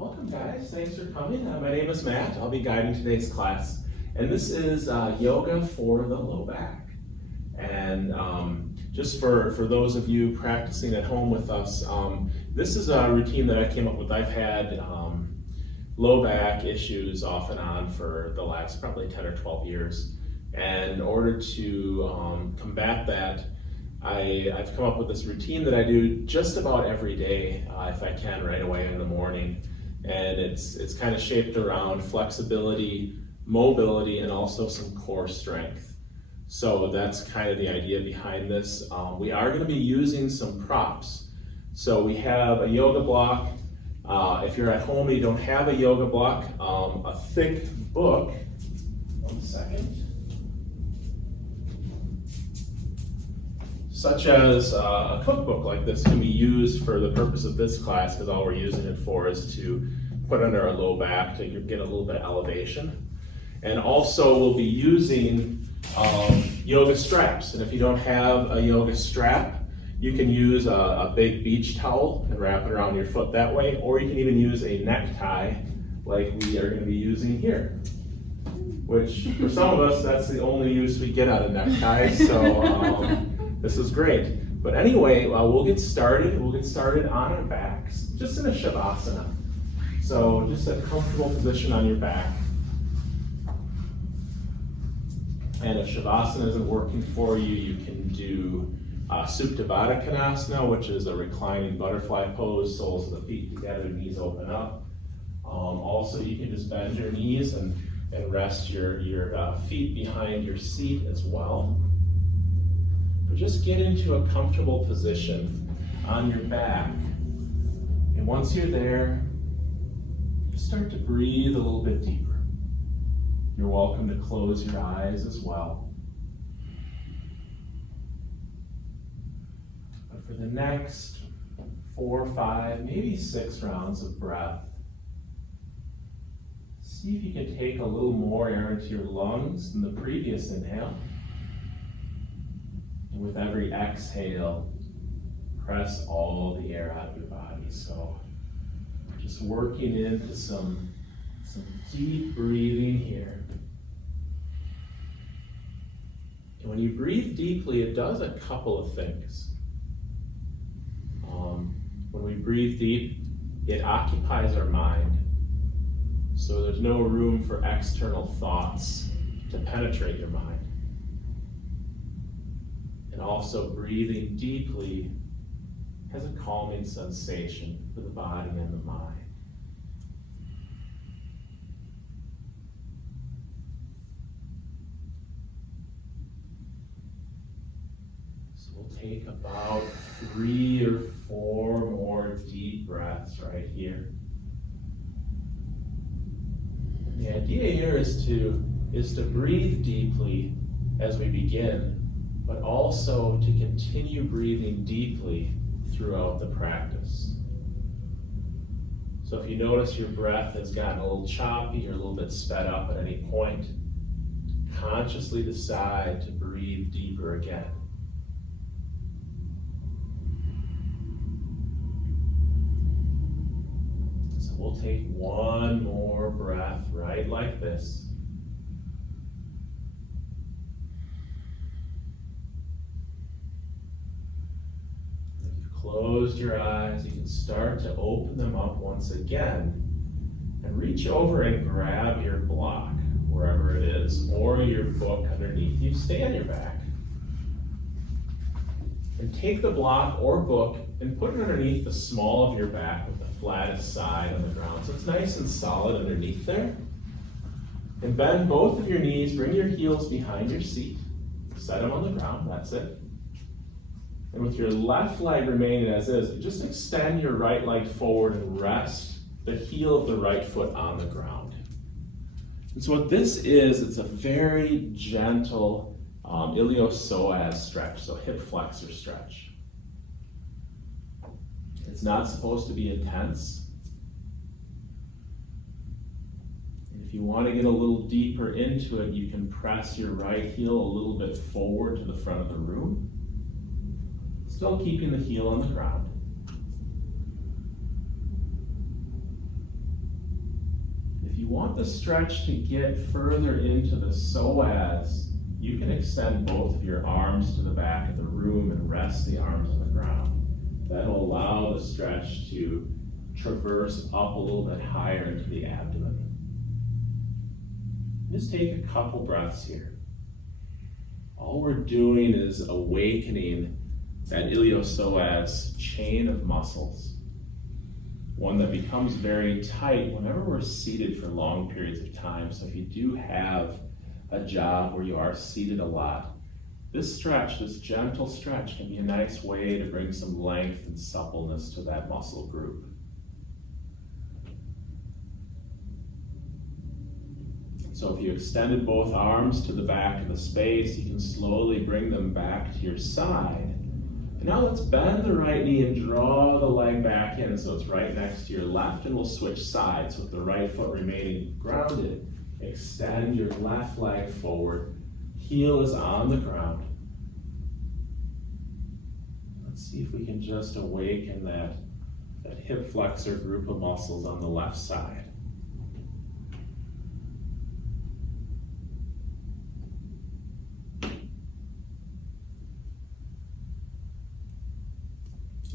Welcome guys, thanks for coming. My name is Matt. I'll be guiding today's class. And this is yoga for the low back. And just for those of you practicing at home with us, this is a routine that I came up with. I've had low back issues off and on for the last probably 10 or 12 years. And in order to combat that, I've come up with this routine that I do just about every day, if I can, right away in the morning. And it's kind of shaped around flexibility, mobility, and also some core strength. So that's kind of the idea behind this. We are going to be using some props. So we have a yoga block. If you're at home and you don't have a yoga block, a thick book. 1 second. Such as a cookbook like this can be used for the purpose of this class, because all we're using it for is to put under our low back to get a little bit of elevation. And also we'll be using yoga straps. And if you don't have a yoga strap, you can use a big beach towel and wrap it around your foot that way, or you can even use a necktie like we are going to be using here. Which for some of us, that's the only use we get out of neckties. So this is great. But anyway, we'll get started. We'll get started on our backs, just in a Shavasana. So just a comfortable position on your back. And if Shavasana isn't working for you, you can do Supta Baddha Konasana, which is a reclining butterfly pose, soles of the feet together, knees open up. Also, you can just bend your knees and rest your feet behind your seat as well. But just get into a comfortable position on your back. And once you're there, just start to breathe a little bit deeper. You're welcome to close your eyes as well. But for the next 4, 5, maybe 6 rounds of breath, see if you can take a little more air into your lungs than the previous inhale. And with every exhale, press all the air out of your body. So just working into some deep breathing here. And when you breathe deeply, it does a couple of things. When we breathe deep, it occupies our mind. So there's no room for external thoughts to penetrate your mind. And also breathing deeply has a calming sensation for the body and the mind. So we'll take about 3 or 4 more deep breaths right here. And the idea here is to breathe deeply as we begin, but also to continue breathing deeply throughout the practice. So if you notice your breath has gotten a little choppy or a little bit sped up at any point, consciously decide to breathe deeper again. So we'll take 1 more breath right like this. Closed your eyes, you can start to open them up once again and reach over and grab your block, wherever it is, or your book underneath you. Stay on your back. And take the block or book and put it underneath the small of your back with the flattest side on the ground. So it's nice and solid underneath there. And bend both of your knees, bring your heels behind your seat. Set them on the ground, that's it. And with your left leg remaining as is, just extend your right leg forward and rest the heel of the right foot on the ground. And so what this is, it's a very gentle iliopsoas stretch, so hip flexor stretch. It's not supposed to be intense. And if you want to get a little deeper into it, you can press your right heel a little bit forward to the front of the room. Still keeping the heel on the ground. you want the stretch to get further into the psoas, you can extend both of your arms to the back of the room and rest the arms on the ground. That'll allow the stretch to traverse up a little bit higher into the abdomen. Just take a couple breaths here. All we're doing is awakening that iliopsoas chain of muscles, one that becomes very tight whenever we're seated for long periods of time. So if you do have a job where you are seated a lot, this stretch, this gentle stretch, can be a nice way to bring some length and suppleness to that muscle group. So if you extended both arms to the back of the space, you can slowly bring them back to your side. And now let's bend the right knee and draw the leg back in so it's right next to your left, and we'll switch sides with the right foot remaining grounded. Extend your left leg forward. Heel is on the ground. Let's see if we can just awaken that hip flexor group of muscles on the left side.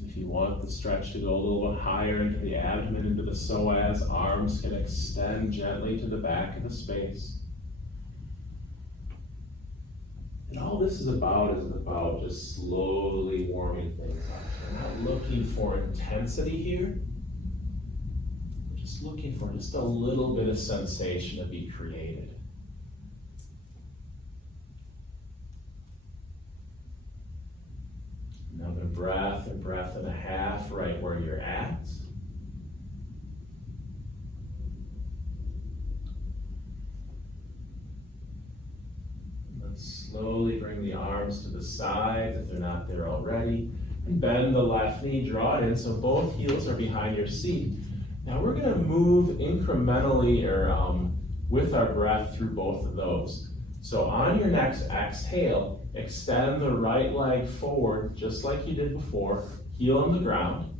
If you want the stretch to go a little bit higher into the abdomen, into the psoas, arms can extend gently to the back of the space. And all this is about just slowly warming things up. We're not looking for intensity here. We're just looking for just a little bit of sensation to be created. Another breath, a breath and a half right where you're at. Let's slowly bring the arms to the sides if they're not there already. And bend the left knee, draw it in so both heels are behind your seat. Now we're going to move incrementally or with our breath through both of those. So on your next exhale, extend the right leg forward just like you did before, heel on the ground.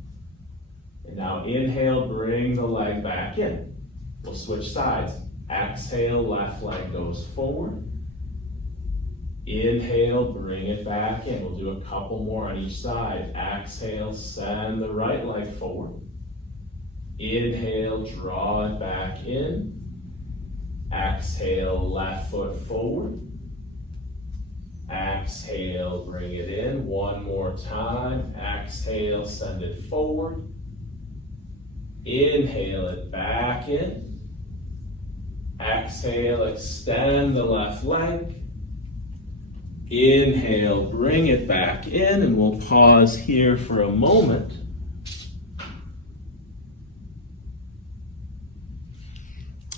And now inhale, bring the leg back in. We'll switch sides. Exhale, left leg goes forward. Inhale, bring it back in. We'll do a couple more on each side. Exhale, send the right leg forward. Inhale, draw it back in. Exhale, left foot forward. Exhale, bring it in. One more time. Exhale, send it forward. Inhale it back in. Exhale, extend the left leg. Inhale, bring it back in, and we'll pause here for a moment.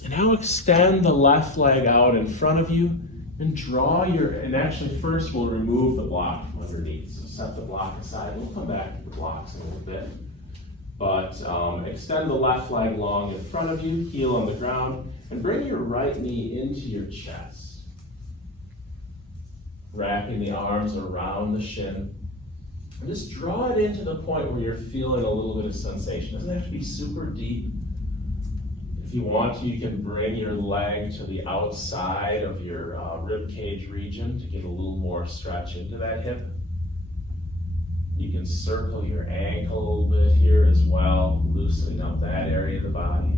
And now extend the left leg out in front of you and and actually first we'll remove the block from underneath. So set the block aside. We'll come back to the blocks in a little bit. But extend the left leg long in front of you, heel on the ground, and bring your right knee into your chest. Wrapping the arms around the shin. And just draw it into the point where you're feeling a little bit of sensation. It doesn't have to be super deep. If you want to, you can bring your leg to the outside of your rib cage region to get a little more stretch into that hip. You can circle your ankle a little bit here as well, loosening up that area of the body.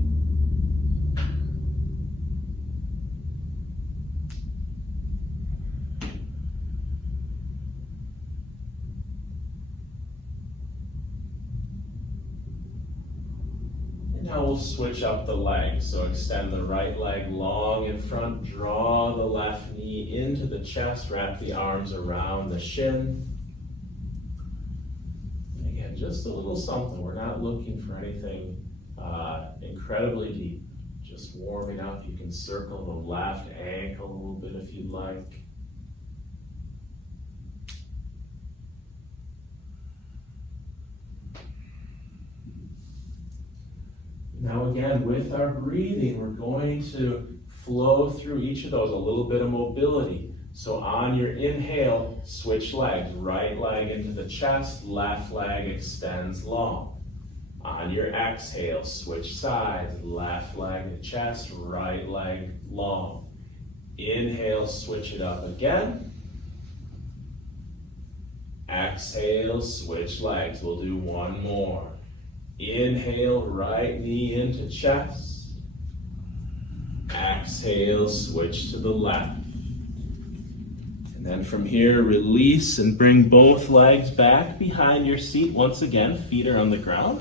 Now we'll switch up the legs. So extend the right leg long in front, draw the left knee into the chest, wrap the arms around the shin. And again, just a little something. We're not looking for anything incredibly deep. Just warming up. You can circle the left ankle a little bit if you'd like. Now again, with our breathing, we're going to flow through each of those, a little bit of mobility. So on your inhale, switch legs. Right leg into the chest, left leg extends long. On your exhale, switch sides, left leg to chest, right leg long. Inhale, switch it up again. Exhale, switch legs. We'll do one more. Inhale, right knee into chest. Exhale, switch to the left. And then from here, release and bring both legs back behind your seat. Once again, feet are on the ground.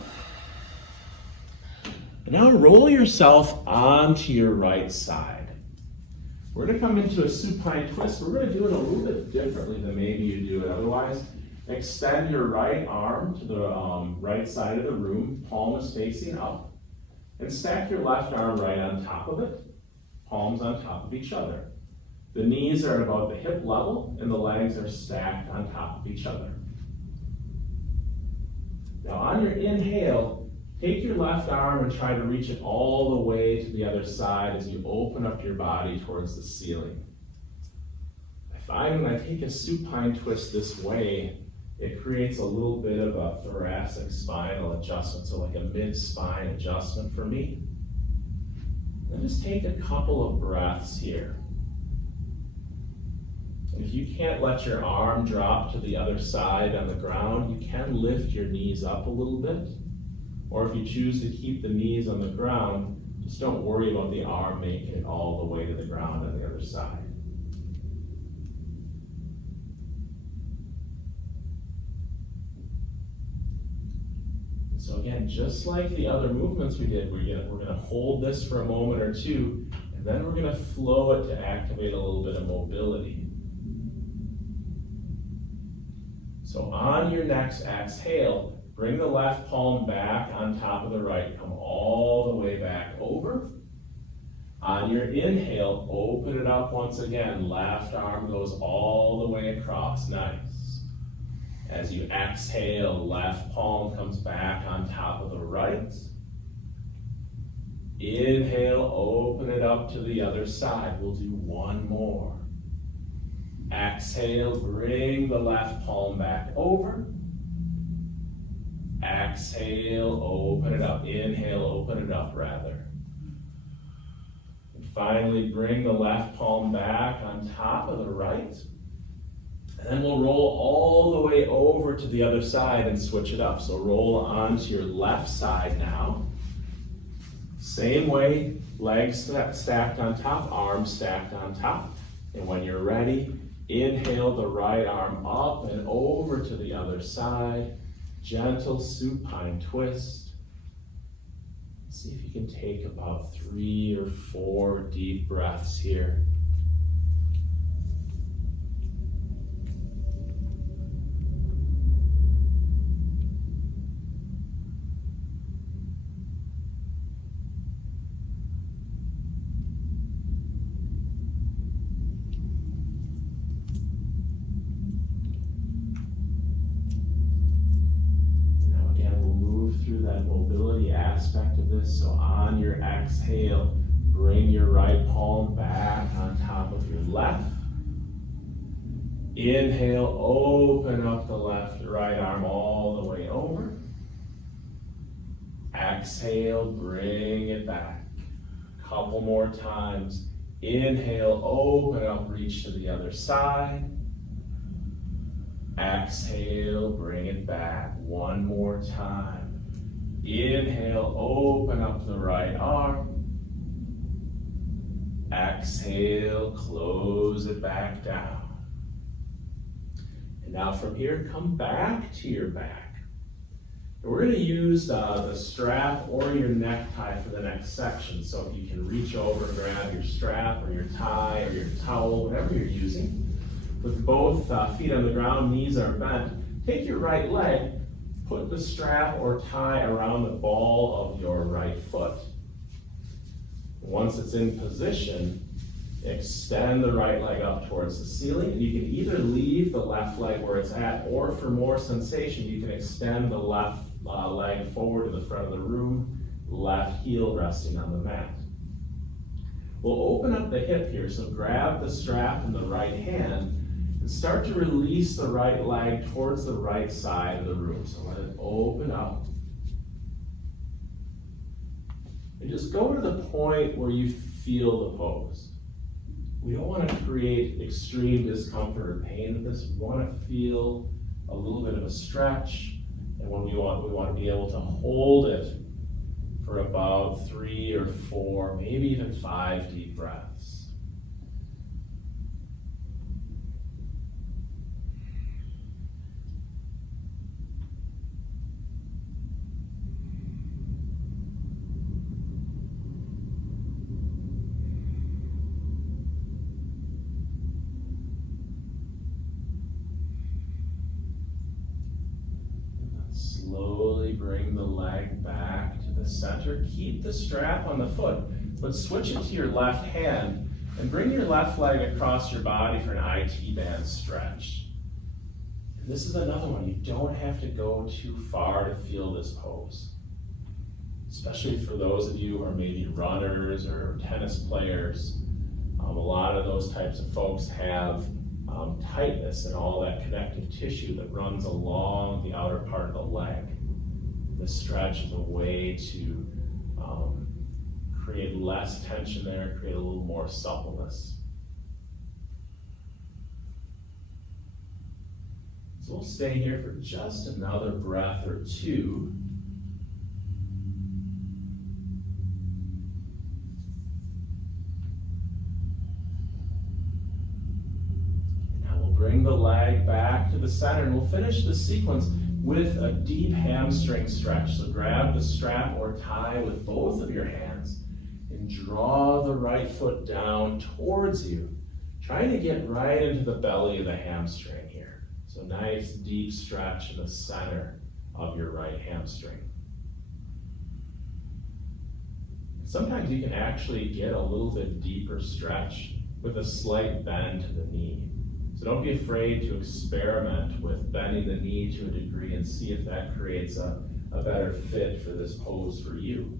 And now roll yourself onto your right side. We're going to come into a supine twist. We're going to do it a little bit differently than maybe you do it otherwise. Extend your right arm to the right side of the room. Palm is facing up. And stack your left arm right on top of it. Palms on top of each other. The knees are about the hip level and the legs are stacked on top of each other. Now on your inhale, take your left arm and try to reach it all the way to the other side as you open up your body towards the ceiling. I find when I take a supine twist this way, it creates a little bit of a thoracic spinal adjustment, so like a mid-spine adjustment for me. And just take a couple of breaths here. And if you can't let your arm drop to the other side on the ground, you can lift your knees up a little bit. Or if you choose to keep the knees on the ground, just don't worry about the arm making it all the way to the ground on the other side. So again, just like the other movements we did, we're gonna hold this for a moment or two, and then we're gonna flow it to activate a little bit of mobility. So on your next exhale, bring the left palm back on top of the right. Come all the way back over. On your inhale, open it up once again. Left arm goes all the way across. Nice. As you exhale, left palm comes back on top of the right. Inhale, open it up to the other side. We'll do one more. Exhale, bring the left palm back over. Exhale, open it up. Inhale, open it up rather. And finally, bring the left palm back on top of the right. And then we'll roll all the way over to the other side and switch it up. So roll onto your left side now. Same way, legs stacked on top, arms stacked on top. And when you're ready, inhale the right arm up and over to the other side. Gentle supine twist. See if you can take about 3 or 4 deep breaths here. Aspect of this. So on your exhale, bring your right palm back on top of your left. Inhale, open up the right arm all the way over. Exhale, bring it back. Couple more times. Inhale, open up, reach to the other side. Exhale, bring it back. One more time. Inhale, open up the right arm. Exhale, close it back down. And now from here, come back to your back. And we're going to use the strap or your necktie for the next section. So if you can reach over and grab your strap or your tie or your towel, whatever you're using. With both feet on the ground, knees are bent. Take your right leg. Put the strap or tie around the ball of your right foot. Once it's in position, extend the right leg up towards the ceiling. And you can either leave the left leg where it's at, or for more sensation, you can extend the left leg forward to the front of the room, left heel resting on the mat. We'll open up the hip here, so grab the strap in the right hand, and start to release the right leg towards the right side of the room. So let it open up. And just go to the point where you feel the pose. We don't want to create extreme discomfort or pain with this. We want to feel a little bit of a stretch. And when we want to be able to hold it for about 3 or 4, maybe even 5 deep breaths. Slowly bring the leg back to the center. Keep the strap on the foot, but switch it to your left hand and bring your left leg across your body for an IT band stretch. And this is another one. You don't have to go too far to feel this pose, especially for those of you who are maybe runners or tennis players. A lot of those types of folks have tightness and all that connective tissue that runs along the outer part of the leg. This stretch is a way to create less tension there, create a little more suppleness. So we'll stay here for just another breath or two. Bring the leg back to the center, and we'll finish the sequence with a deep hamstring stretch. So grab the strap or tie with both of your hands and draw the right foot down towards you, trying to get right into the belly of the hamstring here. So nice deep stretch in the center of your right hamstring. Sometimes you can actually get a little bit deeper stretch with a slight bend to the knee. So don't be afraid to experiment with bending the knee to a degree and see if that creates a better fit for this pose for you.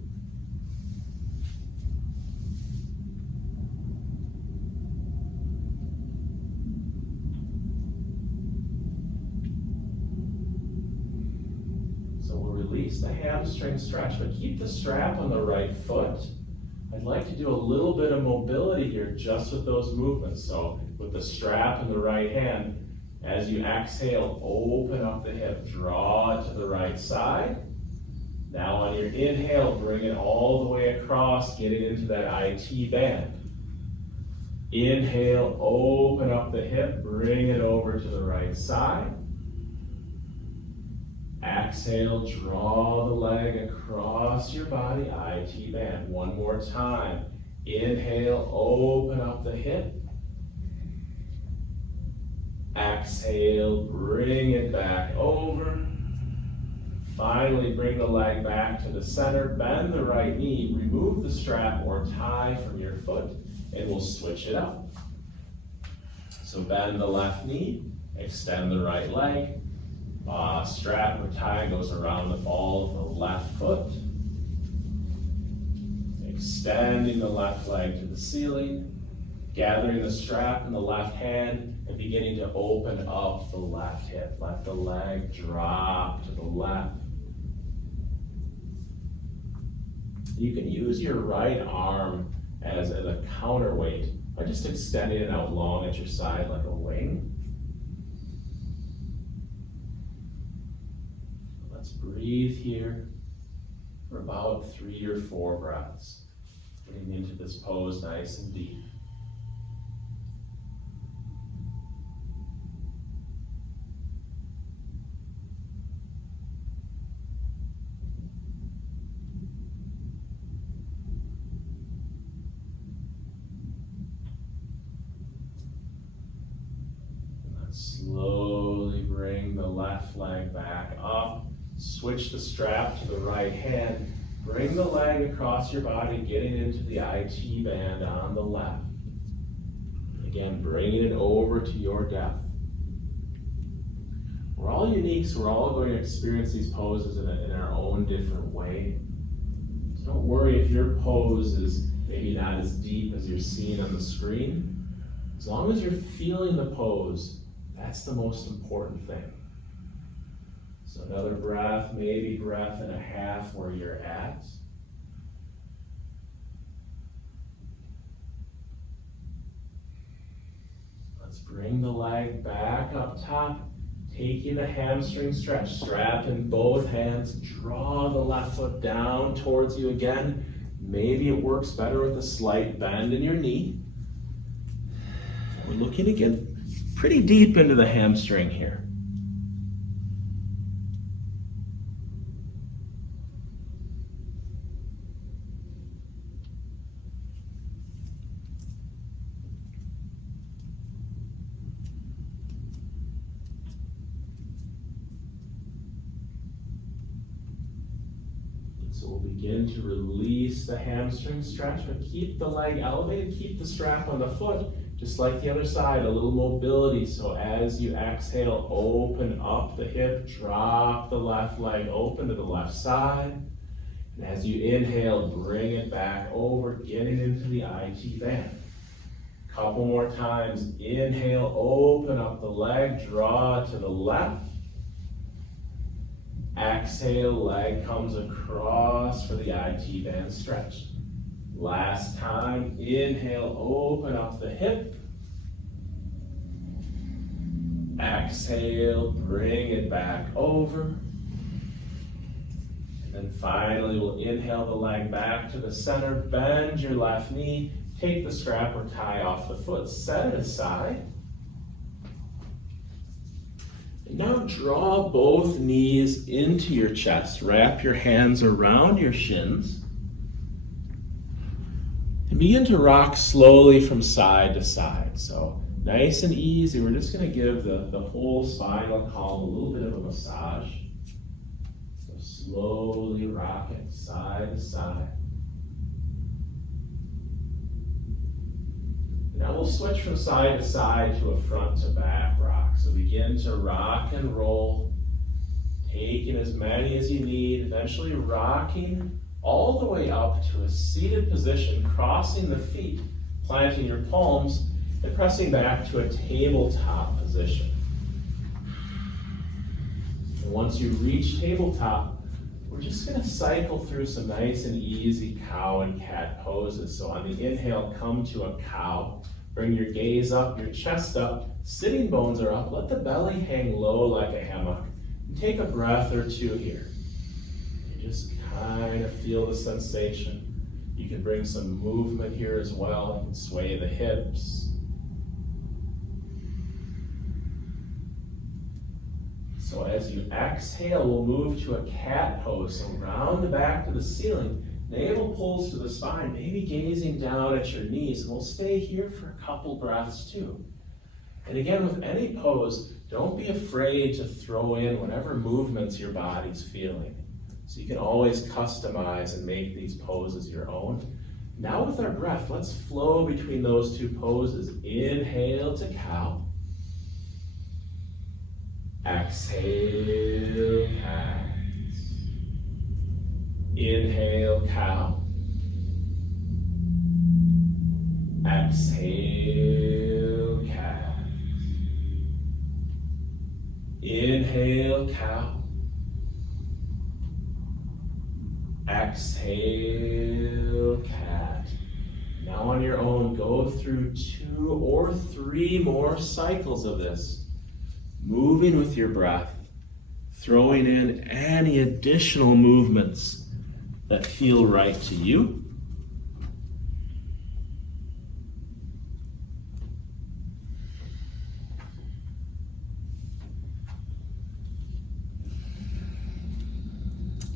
So we'll release the hamstring stretch, but keep the strap on the right foot. I'd like to do a little bit of mobility here just with those movements. So with the strap in the right hand, as you exhale, open up the hip, draw it to the right side. Now on your inhale, bring it all the way across, getting into that IT band. Inhale, open up the hip, bring it over to the right side. Exhale, draw the leg across your body, IT band. One more time. Inhale, open up the hip. Exhale, bring it back over. Finally, bring the leg back to the center, bend the right knee, remove the strap or tie from your foot, and we'll switch it up. So bend the left knee, extend the right leg. Strap or tie goes around the ball of the left foot. Extending the left leg to the ceiling, gathering the strap in the left hand and beginning to open up the left hip. Let the leg drop to the left. You can use your right arm as a counterweight by just extending it out long at your side like a wing. Let's breathe here for about 3 or 4 breaths, getting into this pose nice and deep. Slowly bring the left leg back up. Switch the strap to the right hand. Bring the leg across your body, getting into the IT band on the left. Again, bringing it over to your depth. We're all unique, so we're all going to experience these poses in our own different way. So don't worry if your pose is maybe not as deep as you're seeing on the screen. As long as you're feeling the pose, that's the most important thing. So another breath, maybe breath and a half where you're at. Let's bring the leg back up top, taking the hamstring stretch, strap in both hands, draw the left foot down towards you again. Maybe it works better with a slight bend in your knee. We're looking to get pretty deep into the hamstring here. So we'll begin to release the hamstring stretch, but keep the leg elevated, keep the strap on the foot, just like the other side, a little mobility. So as you exhale, open up the hip, drop the left leg open to the left side. And as you inhale, bring it back over, getting into the IT band. Couple more times, inhale, open up the leg, draw to the left. Exhale, leg comes across for the IT band stretch. Last time, inhale, open up the hip. Exhale, bring it back over. And then finally, we'll inhale the leg back to the center, bend your left knee, take the strap or tie off the foot, set it aside. Now draw both knees into your chest. Wrap your hands around your shins. And begin to rock slowly from side to side. So nice and easy. We're just going to give the whole spinal column a little bit of a massage. So slowly rock it side to side. Now we'll switch from side to side to a front to back rock. So begin to rock and roll, taking as many as you need, eventually rocking all the way up to a seated position, crossing the feet, planting your palms, and pressing back to a tabletop position. And once you reach tabletop, we're just going to cycle through some nice and easy cow and cat poses. So on the inhale, come to a cow. Bring your gaze up, your chest up, sitting bones are up. Let the belly hang low like a hammock. And take a breath or two here. And just kind of feel the sensation. You can bring some movement here as well. You can sway the hips. So as you exhale, we'll move to a cat pose. So round the back to the ceiling. Navel pulls to the spine, maybe gazing down at your knees. And we'll stay here for a couple breaths too. And again, with any pose, don't be afraid to throw in whatever movements your body's feeling. So you can always customize and make these poses your own. Now with our breath, let's flow between those two poses. Inhale to cow. Exhale, cat. Inhale, cow. Exhale, cat. Inhale, cow. Exhale, cat. Now on your own, go through 2 or 3 more cycles of this. Moving with your breath, throwing in any additional movements that feel right to you.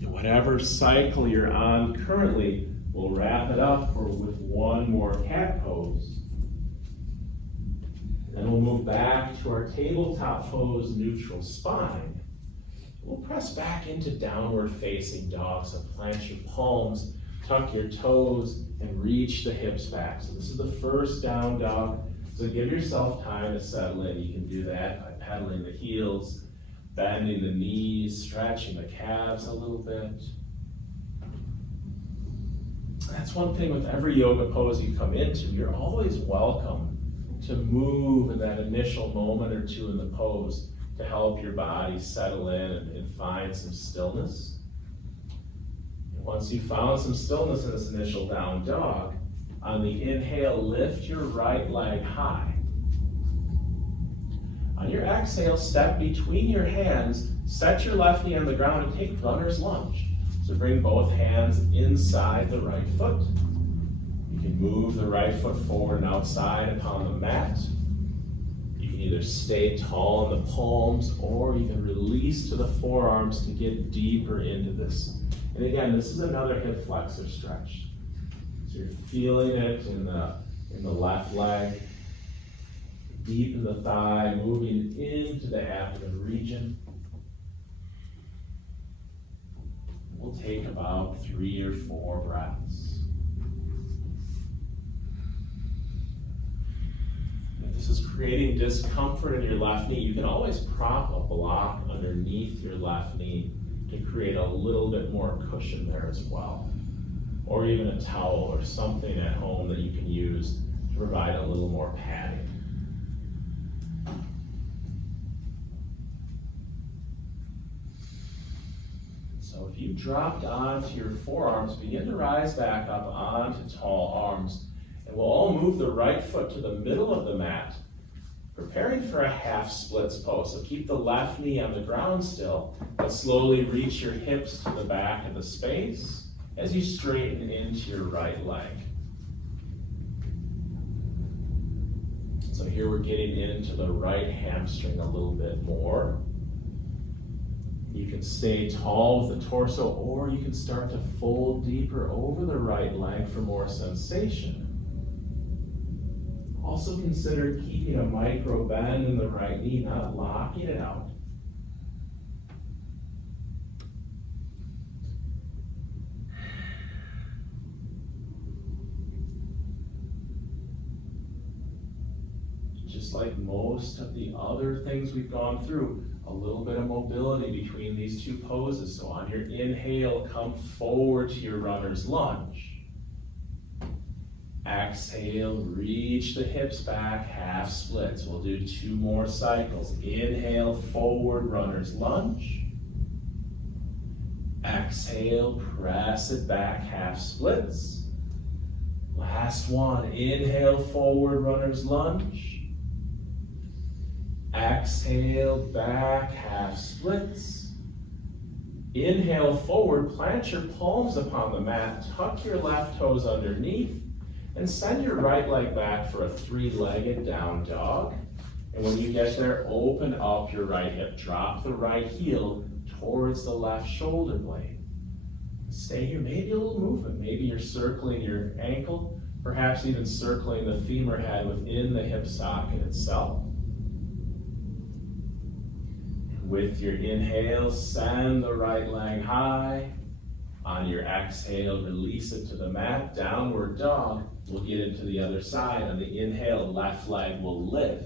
Whatever cycle you're on currently, we'll wrap it up with 1 more cat pose. Then we'll move back to our tabletop pose, neutral spine. We'll press back into downward facing dog. So plant your palms, tuck your toes, and reach the hips back. So this is the first down dog. So give yourself time to settle in. You can do that by pedaling the heels, bending the knees, stretching the calves a little bit. That's one thing with every yoga pose you come into. You're always welcome to move in that initial moment or two in the pose to help your body settle in and find some stillness. And once you've found some stillness in this initial down dog, on the inhale, lift your right leg high. On your exhale, step between your hands, set your left knee on the ground and take runner's lunge. So bring both hands inside the right foot. You can move the right foot forward and outside upon the mat. You can either stay tall in the palms or you can release to the forearms to get deeper into this. And again, this is another hip flexor stretch. So you're feeling it in the left leg, deep in the thigh, moving into the abdomen region. We'll take about 3 or 4 breaths. If this is creating discomfort in your left knee, you can always prop a block underneath your left knee to create a little bit more cushion there as well. Or even a towel or something at home that you can use to provide a little more padding. So if you dropped onto your forearms, begin to rise back up onto tall arms. And we'll all move the right foot to the middle of the mat, preparing for a half splits pose. So keep the left knee on the ground still, but slowly reach your hips to the back of the space as you straighten into your right leg. So here we're getting into the right hamstring a little bit more. You can stay tall with the torso, or you can start to fold deeper over the right leg for more sensation. Also consider keeping a micro bend in the right knee, not locking it out. Just like most of the other things we've gone through, a little bit of mobility between these two poses. So on your inhale, come forward to your runner's lunge. Exhale, reach the hips back, half splits. We'll do 2 more cycles. Inhale, forward, runner's lunge. Exhale, press it back, half splits. Last one, inhale, forward, runner's lunge. Exhale, back, half splits. Inhale, forward, plant your palms upon the mat, tuck your left toes underneath, and send your right leg back for a 3-legged down dog. And when you get there, open up your right hip. Drop the right heel towards the left shoulder blade. Stay here, maybe a little movement. Maybe you're circling your ankle, perhaps even circling the femur head within the hip socket itself. With your inhale, send the right leg high. On your exhale, release it to the mat, downward dog. We'll get into the other side. On the inhale, left leg will lift.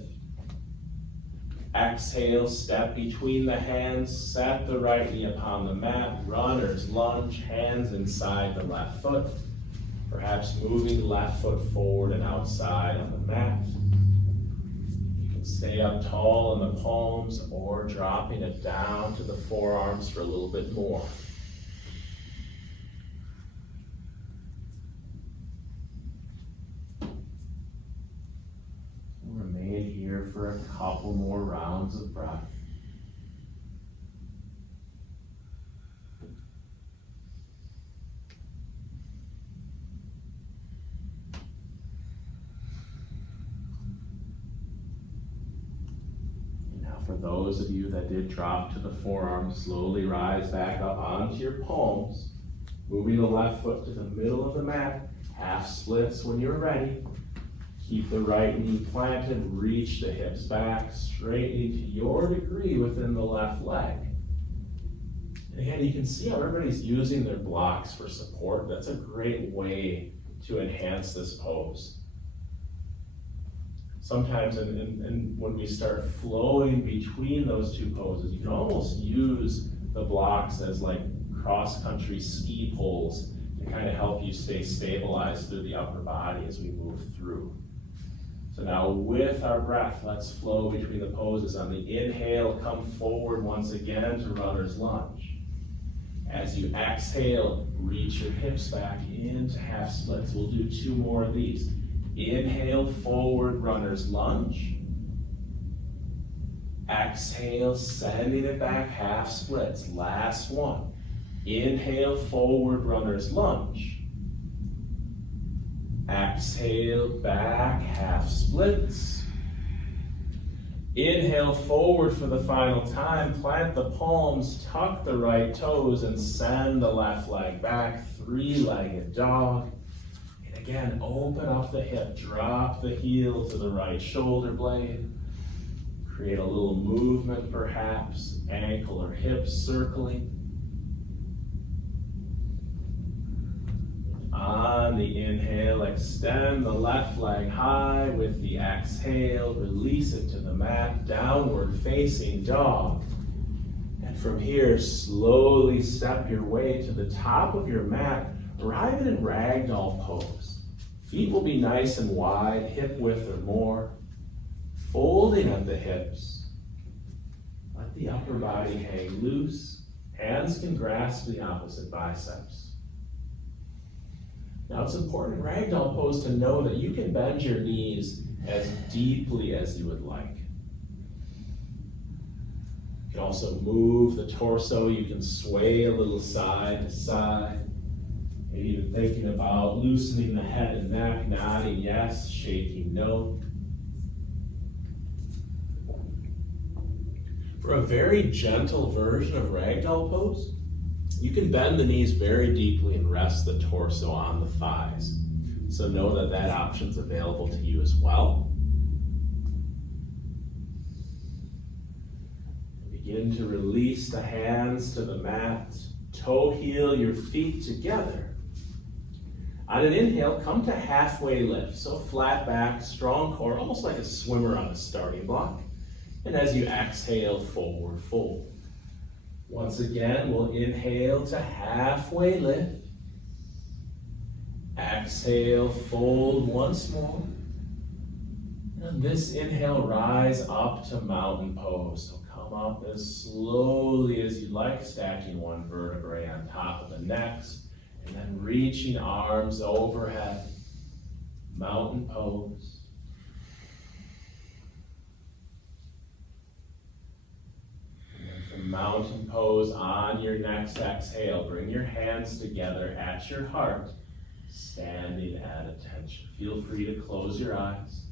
Exhale, step between the hands, set the right knee upon the mat, runner's lunge, hands inside the left foot. Perhaps moving left foot forward and outside on the mat. You can stay up tall in the palms or dropping it down to the forearms for a little bit more. Remain here for a couple more rounds of breath. And now for those of you that did drop to the forearms, slowly rise back up onto your palms, moving the left foot to the middle of the mat, half splits when you're ready. Keep the right knee planted, reach the hips back, straightening to your degree within the left leg. And again, you can see how everybody's using their blocks for support. That's a great way to enhance this pose. Sometimes and when we start flowing between those two poses, you can almost use the blocks as like cross-country ski poles to kind of help you stay stabilized through the upper body as we move through. So now with our breath, let's flow between the poses. On the inhale, come forward once again to runner's lunge. As you exhale, reach your hips back into half splits. We'll do 2 more of these. Inhale, forward, runner's lunge. Exhale, sending it back, half splits. Last one. Inhale, forward runner's lunge. Exhale, back, half splits. Inhale, forward for the final time. Plant the palms, tuck the right toes, and send the left leg back. Three-legged dog. And again, open up the hip. Drop the heel to the right shoulder blade. Create a little movement, perhaps. Ankle or hip circling. On the inhale, extend the left leg high. With the exhale, release it to the mat, downward facing dog. And from here, slowly step your way to the top of your mat, arriving in ragdoll pose. Feet will be nice and wide, hip width or more. Folding at the hips. Let the upper body hang loose. Hands can grasp the opposite biceps. Now it's important in ragdoll pose to know that you can bend your knees as deeply as you would like. You can also move the torso. You can sway a little side to side. Maybe even thinking about loosening the head and neck, nodding yes, shaking no. For a very gentle version of ragdoll pose, you can bend the knees very deeply and rest the torso on the thighs. So know that that option's available to you as well. Begin to release the hands to the mat. Toe heel your feet together. On an inhale, come to halfway lift. So flat back, strong core, almost like a swimmer on a starting block. And as you exhale, forward fold. Once again, we'll inhale to halfway lift. Exhale, fold once more. And this inhale, rise up to mountain pose. So come up as slowly as you like, stacking one vertebrae on top of the next, and then reaching arms overhead. Mountain pose. Mountain pose on your next exhale. Bring your hands together at your heart, standing at attention. Feel free to close your eyes.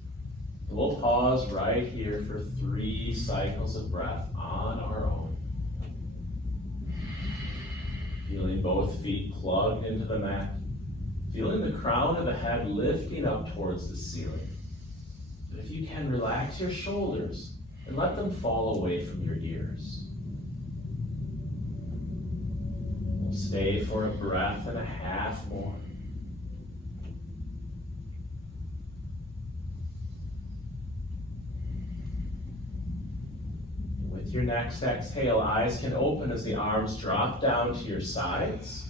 We'll pause right here for 3 cycles of breath on our own. Feeling both feet plugged into the mat. Feeling the crown of the head lifting up towards the ceiling. But if you can, relax your shoulders and let them fall away from your ears. Stay for a breath and a half more. With your next exhale, eyes can open as the arms drop down to your sides.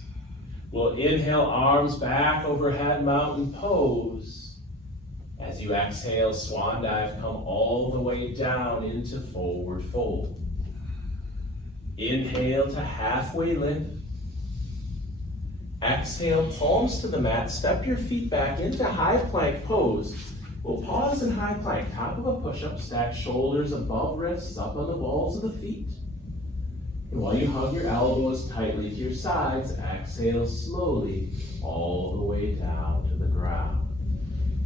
We'll inhale, arms back overhead, mountain pose. As you exhale, swan dive, come all the way down into forward fold. Inhale to halfway lift. Exhale, palms to the mat, step your feet back into high plank pose. We'll pause in high plank, top of a push-up, stack shoulders above wrists, up on the balls of the feet. And while you hug your elbows tightly to your sides, exhale slowly all the way down to the ground.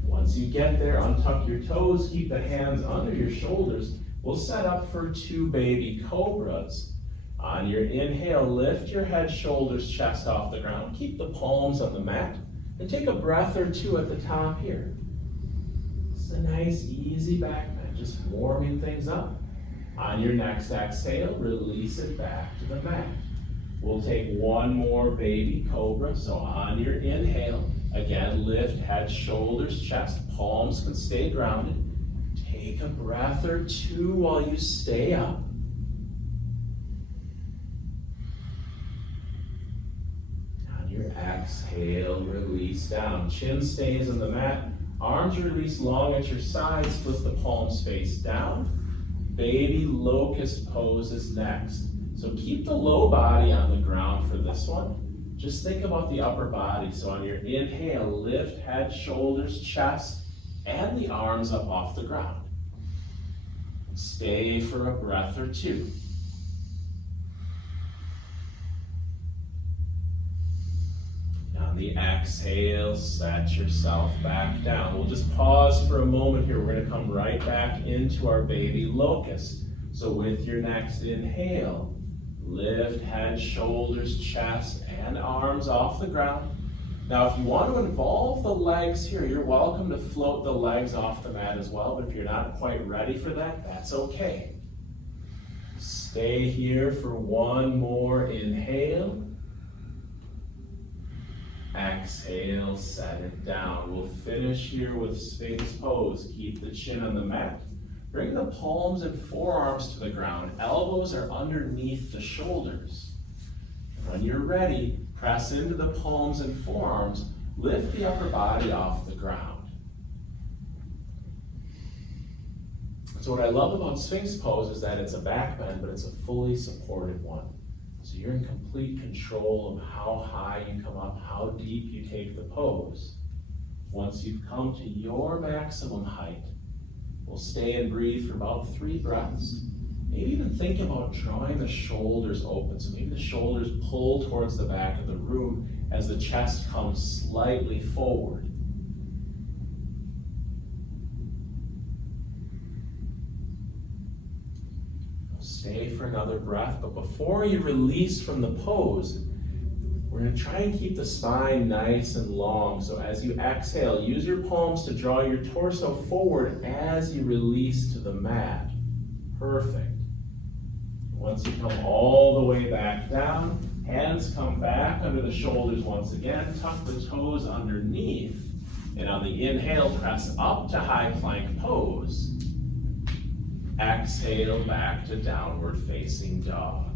Once you get there, untuck your toes, keep the hands under your shoulders. We'll set up for 2 baby cobras. On your inhale, lift your head, shoulders, chest off the ground. Keep the palms on the mat and take a breath or 2 at the top here. It's a nice, easy back bend, just warming things up. On your next exhale, release it back to the mat. We'll take 1 more baby cobra. So on your inhale, again, lift head, shoulders, chest, palms can stay grounded. Take a breath or 2 while you stay up. Your exhale, release down. Chin stays on the mat. Arms release long at your sides. Flip the palms face down. Baby locust pose is next. So keep the low body on the ground for this one. Just think about the upper body. So on your inhale, lift head, shoulders, chest, and the arms up off the ground. Stay for a breath or two. On the exhale, set yourself back down. We'll just pause for a moment here. We're going to come right back into our baby locust. So with your next inhale, lift head, shoulders, chest, and arms off the ground. Now, if you want to involve the legs here, you're welcome to float the legs off the mat as well, but if you're not quite ready for that, that's okay. Stay here for one more inhale. Exhale, set it down. We'll finish here with Sphinx pose. Keep the chin on the mat. Bring the palms and forearms to the ground. Elbows are underneath the shoulders. When you're ready, press into the palms and forearms. Lift the upper body off the ground. So what I love about Sphinx pose is that it's a back bend, but it's a fully supported one. So you're in complete control of how high you come up, how deep you take the pose. Once you've come to your maximum height, we'll stay and breathe for about 3 breaths. Maybe even think about drawing the shoulders open. So maybe the shoulders pull towards the back of the room as the chest comes slightly forward. Stay for another breath, but before you release from the pose, we're going to try and keep the spine nice and long. So as you exhale, use your palms to draw your torso forward as you release to the mat. Perfect. Once you come all the way back down, hands come back under the shoulders once again, tuck the toes underneath, and on the inhale, press up to high plank pose. Exhale back to downward facing dog.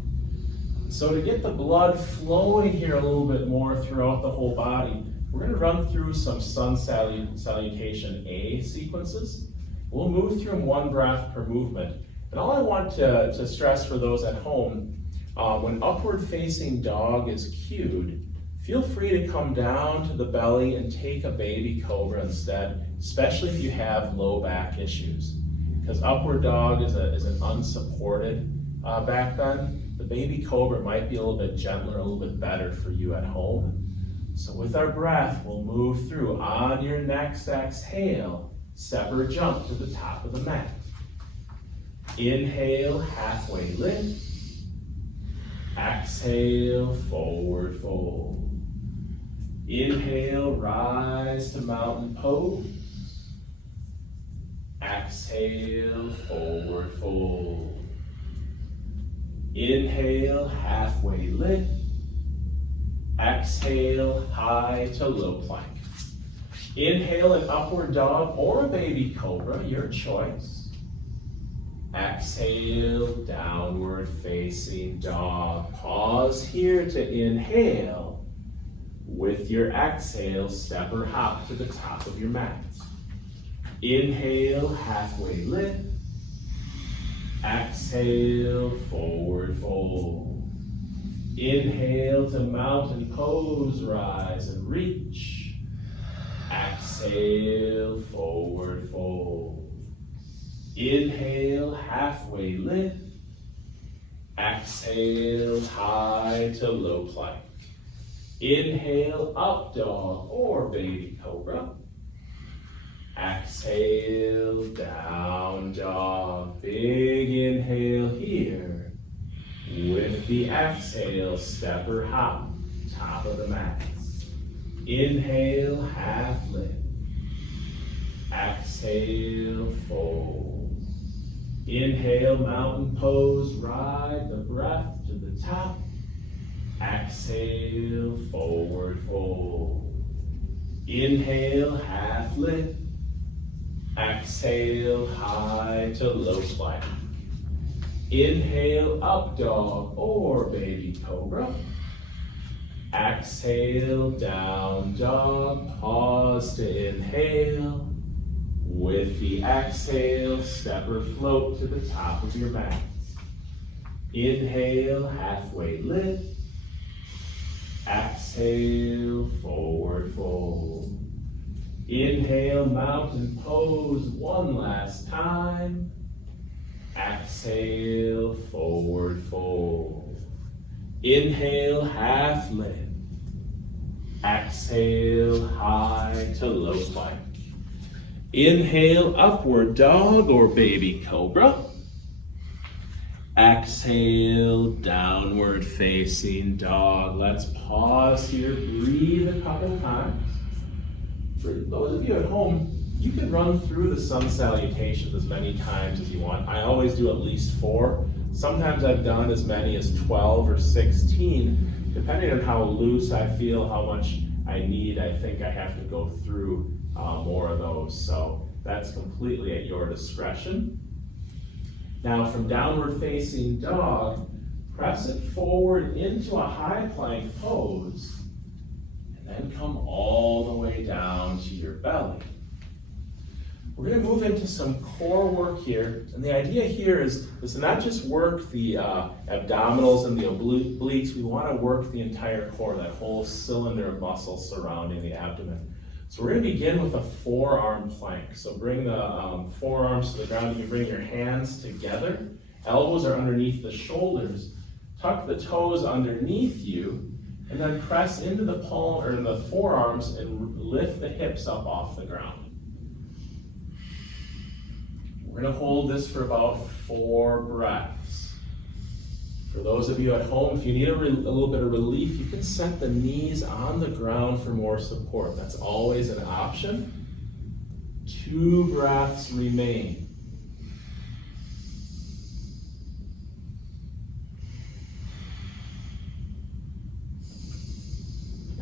So to get the blood flowing here a little bit more throughout the whole body, we're going to run through some sun salutation A sequences. We'll move through them 1 breath per movement. And all I want to stress for those at home, when upward facing dog is cued, feel free to come down to the belly and take a baby cobra instead, especially if you have low back issues. Because upward dog is an unsupported back bend. The baby cobra might be a little bit gentler, a little bit better for you at home. So with our breath, we'll move through. On your next exhale, separate jump to the top of the mat. Inhale, halfway lift. Exhale, forward fold. Inhale, rise to mountain pose. Exhale, forward fold. Inhale, halfway lift. Exhale, high to low plank. Inhale, an upward dog or a baby cobra, your choice. Exhale, downward facing dog. Pause here to inhale. With your exhale, step or hop to the top of your mat. Inhale, halfway lift. Exhale, forward fold. Inhale to mountain pose, rise and reach. Exhale, forward fold. Inhale, halfway lift. Exhale, high to low plank. Inhale, up dog or baby cobra. Exhale, down dog. Big inhale here. With the exhale, step or hop, top of the mat. Inhale, half lift. Exhale, fold. Inhale, mountain pose, ride the breath to the top. Exhale, forward fold. Inhale, half lift. Exhale, high to low plank. Inhale, up dog or baby cobra. Exhale, down dog. Pause to inhale. With the exhale, step or float to the top of your mat. Inhale, halfway lift. Exhale, forward fold. Inhale, mountain pose one last time. Exhale, forward fold. Inhale, half lift. Exhale, high to low plank. Inhale, upward dog or baby cobra. Exhale, downward facing dog. Let's pause here, breathe a couple times. For those of you at home, you can run through the sun salutations as many times as you want. I always do at least 4. Sometimes I've done as many as 12 or 16, depending on how loose I feel, how much I need. I think I have to go through more of those. So that's completely at your discretion. Now from downward facing dog, press it forward into a high plank pose, and then come all the way down to your belly. We're going to move into some core work here, and the idea here is to not just work the abdominals and the obliques, we want to work the entire core, that whole cylinder of muscles surrounding the abdomen. So we're going to begin with a forearm plank. So bring the forearms to the ground. You can bring your hands together. Elbows are underneath the shoulders. Tuck the toes underneath you, and then press into the palm or the forearms and lift the hips up off the ground. We're going to hold this for about 4 breaths. For those of you at home, if you need a little bit of relief, you can set the knees on the ground for more support. That's always an option. 2 breaths remain.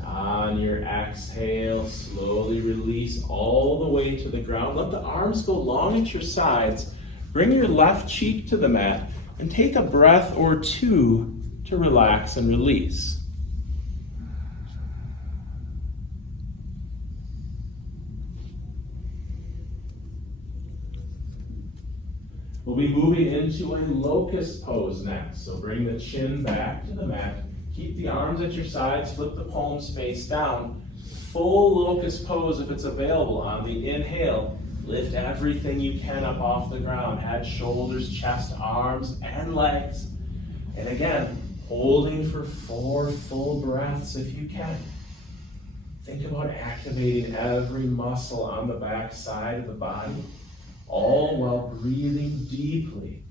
On your exhale, slowly release all the way to the ground. Let the arms go long at your sides. Bring your left cheek to the mat and take a breath or 2 to relax and release. We'll be moving into a locust pose next. So bring the chin back to the mat. Keep the arms at your sides, flip the palms face down. Full locust pose if it's available. On the inhale, lift everything you can up off the ground. Head, shoulders, chest, arms, and legs. And again, holding for 4 full breaths if you can. Think about activating every muscle on the back side of the body, all while breathing deeply.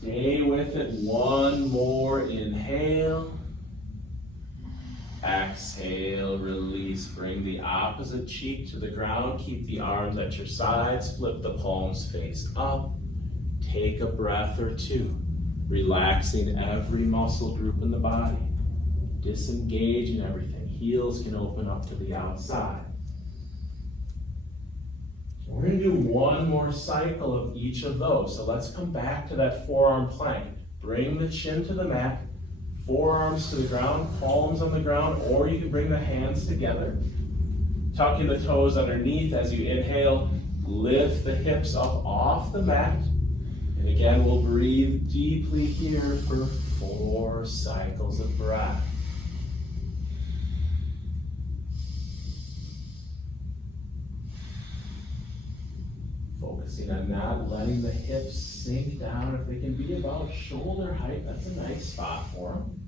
Stay with it. 1 more inhale. Exhale, release. Bring the opposite cheek to the ground. Keep the arms at your sides. Flip the palms face up. Take a breath or 2. Relaxing every muscle group in the body. Disengaging everything. Heels can open up to the outside. We're going to do 1 more cycle of each of those. So let's come back to that forearm plank. Bring the chin to the mat, forearms to the ground, palms on the ground, or you can bring the hands together. Tucking the toes underneath as you inhale. Lift the hips up off the mat. And again, we'll breathe deeply here for 4 cycles of breath. Focusing on not letting the hips sink down. If they can be about shoulder height, that's a nice spot for them.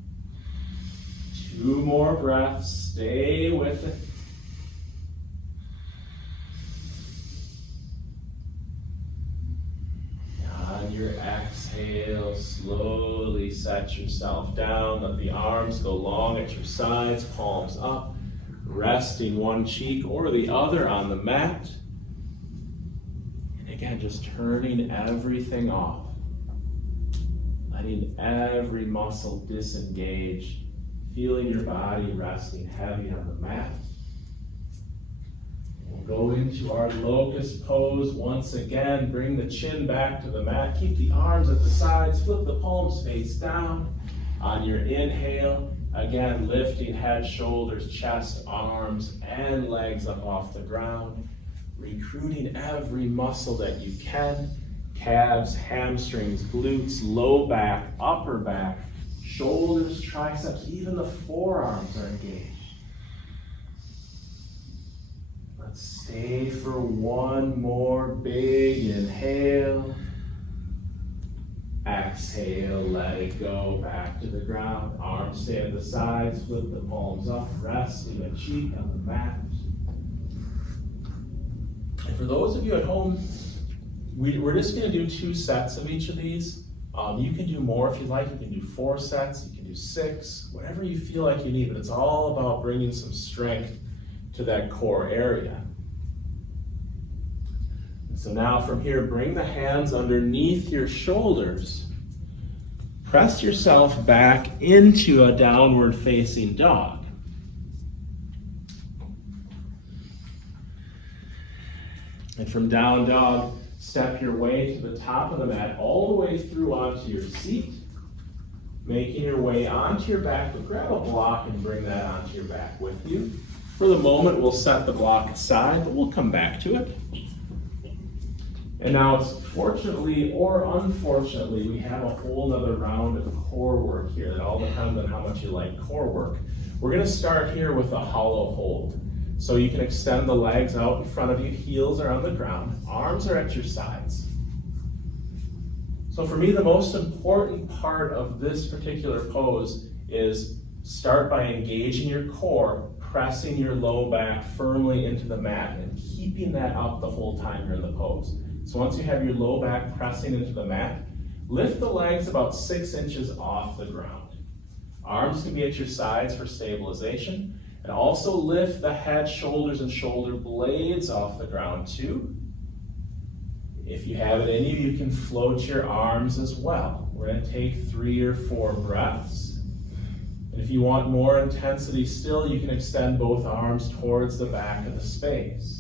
2 more breaths. Stay with it. On your exhale, slowly set yourself down. Let the arms go long at your sides, palms up. Resting one cheek or the other on the mat. Again, just turning everything off. Letting every muscle disengage. Feeling your body resting heavy on the mat. We'll go into our locust pose once again. Bring the chin back to the mat. Keep the arms at the sides. Flip the palms face down. On your inhale, again, lifting head, shoulders, chest, arms, and legs up off the ground. Recruiting every muscle that you can. Calves, hamstrings, glutes, low back, upper back, shoulders, triceps, even the forearms are engaged. Let's stay for one more big inhale. Exhale, let it go back to the ground. Arms stay at the sides, flip the palms up, resting a cheek on the mat. And for those of you at home, we're just going to do 2 sets of each of these. You can do more if you like. You can do 4 sets, you can do 6, whatever you feel like you need, but it's all about bringing some strength to that core area. So now from here, bring the hands underneath your shoulders. Press yourself back into a downward facing dog. And from down dog, step your way to the top of the mat, all the way through onto your seat, making your way onto your back, but grab a block and bring that onto your back with you. For the moment, we'll set the block aside, but we'll come back to it. And now, it's fortunately or unfortunately, we have a whole nother round of core work here. That all depends on how much you like core work. We're gonna start here with a hollow hold. So you can extend the legs out in front of you, heels are on the ground, arms are at your sides. So for me, the most important part of this particular pose is start by engaging your core, pressing your low back firmly into the mat and keeping that up the whole time you're in the pose. So once you have your low back pressing into the mat, lift the legs about 6 inches off the ground. Arms can be at your sides for stabilization, and also lift the head, shoulders, and shoulder blades off the ground too. If you have it in you, you can float your arms as well. We're going to take 3 or 4 breaths. And if you want more intensity still, you can extend both arms towards the back of the space.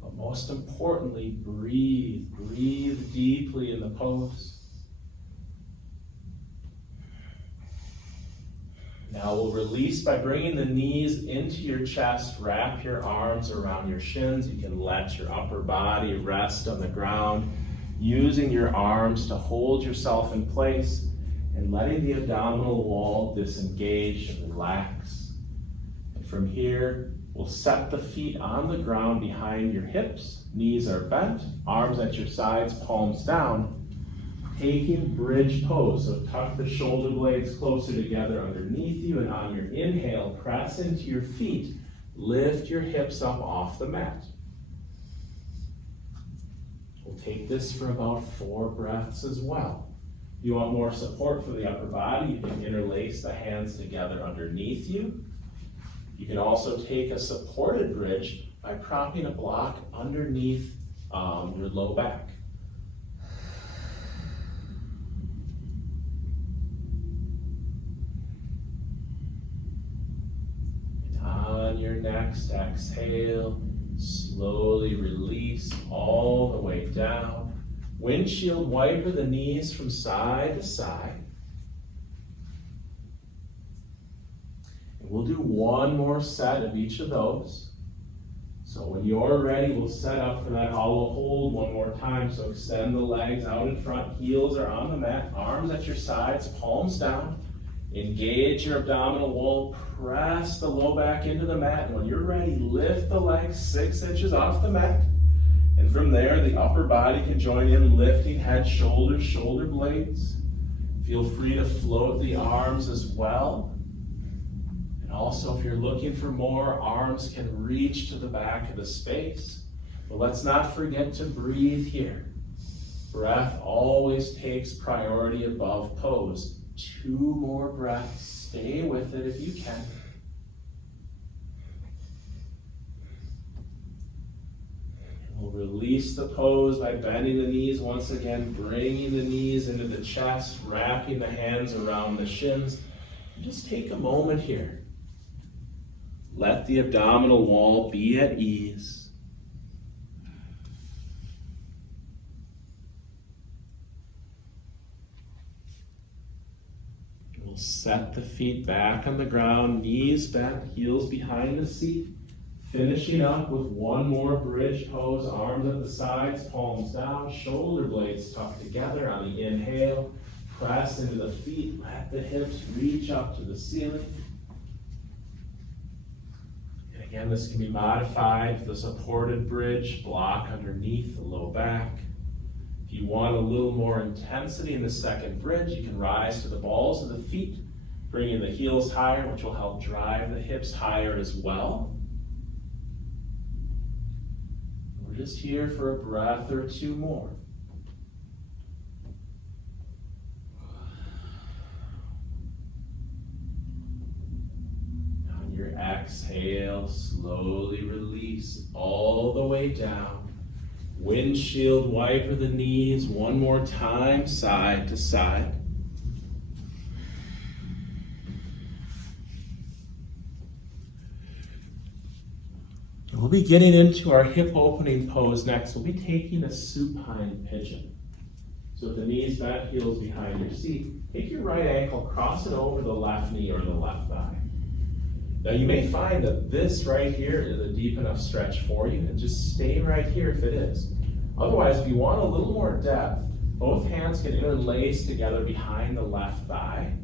But most importantly, breathe. Breathe deeply in the pose. Now we'll release by bringing the knees into your chest. Wrap your arms around your shins. You can let your upper body rest on the ground, using your arms to hold yourself in place and letting the abdominal wall disengage and relax. And from here, we'll set the feet on the ground behind your hips. Knees are bent, arms at your sides, palms down. Taking bridge pose, so tuck the shoulder blades closer together underneath you, and on your inhale, press into your feet, lift your hips up off the mat. We'll take this for about 4 breaths as well. If you want more support for the upper body, you can interlace the hands together underneath you. You can also take a supported bridge by propping a block underneath your low back. On your next exhale, slowly release all the way down. Windshield wiper the knees from side to side. And we'll do 1 more set of each of those. So when you're ready, we'll set up for that hollow hold 1 more time. So extend the legs out in front, heels are on the mat, arms at your sides, palms down. Engage your abdominal wall, press the low back into the mat. And when you're ready, lift the legs 6 inches off the mat. And from there, the upper body can join in, lifting head, shoulders, shoulder blades. Feel free to float the arms as well. And also, if you're looking for more, arms can reach to the back of the space. But let's not forget to breathe here. Breath always takes priority above pose. 2 more breaths. Stay with it if you can. And we'll release the pose by bending the knees once again, bringing the knees into the chest, wrapping the hands around the shins. And just take a moment here. Let the abdominal wall be at ease. We'll set the feet back on the ground, knees bent, heels behind the seat. Finishing up with 1 more bridge pose, arms at the sides, palms down, shoulder blades tucked together on the inhale. Press into the feet, let the hips reach up to the ceiling. And Again, this can be modified with the supported bridge block underneath the low back. If you want a little more intensity in the second bridge, you can rise to the balls of the feet, bringing the heels higher, which will help drive the hips higher as well. We're just here for a breath or two more. On your exhale, slowly release all the way down. Windshield wiper the knees one more time, side to side. We'll be getting into our hip opening pose next. We'll be taking a supine pigeon. So with the knees bent, heels behind your seat, take your right ankle, cross it over the left knee or the left thigh. Now you may find that this right here is a deep enough stretch for you, and just stay right here if it is. Otherwise, if you want a little more depth, both hands can interlace together behind the left thigh.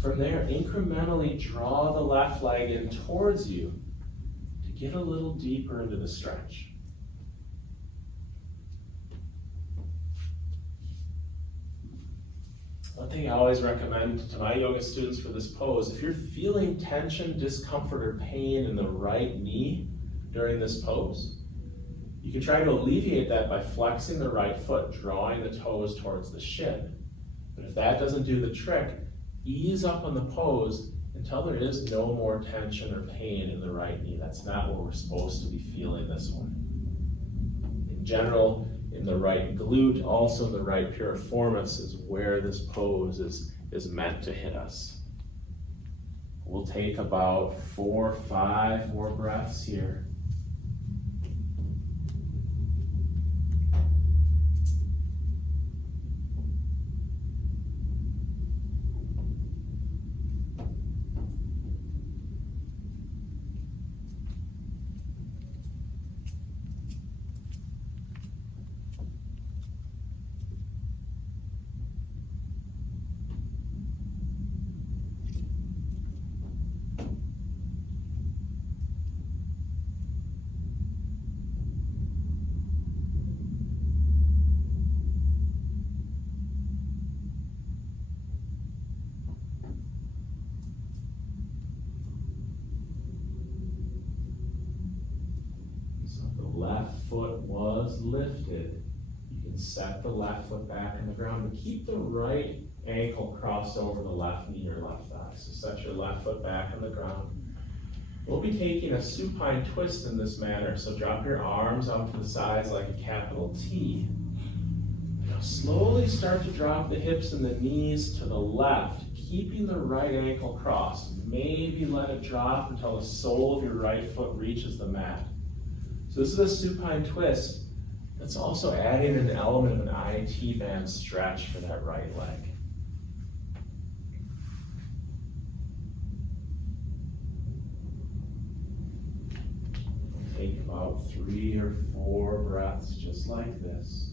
From there, incrementally draw the left leg in towards you to get a little deeper into the stretch. One thing I always recommend to my yoga students for this pose, if you're feeling tension, discomfort, or pain in the right knee during this pose, you can try to alleviate that by flexing the right foot, drawing the toes towards the shin. But if that doesn't do the trick, ease up on the pose until there is no more tension or pain in the right knee. That's not what we're supposed to be feeling this one. In general, in the right glute, also in the right piriformis is where this pose is meant to hit us. We'll take about 4 or 5 more breaths here. Left foot was lifted. You can set the left foot back on the ground, but keep the right ankle crossed over the left knee or left thigh. So set your left foot back on the ground. We'll be taking a supine twist in this manner. So drop your arms out to the sides like a capital T. Now slowly start to drop the hips and the knees to the left, keeping the right ankle crossed. Maybe let it drop until the sole of your right foot reaches the mat. So this is a supine twist that's also adding an element of an IT band stretch for that right leg. We'll take about 3 or 4 breaths just like this.